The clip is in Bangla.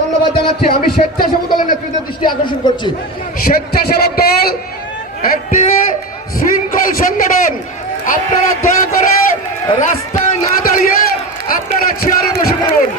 ধন্যবাদ জানাচ্ছি। আমি স্বেচ্ছাসেবক দলের নেতৃত্বের দৃষ্টি আকর্ষণ করছি। স্বেচ্ছাসেবক দল একটি শৃঙ্খল সংগঠন। আপনারা দয়া করে রাস্তায় না দাঁড়িয়ে আপনারা চেয়ারে বসে পড়ুন।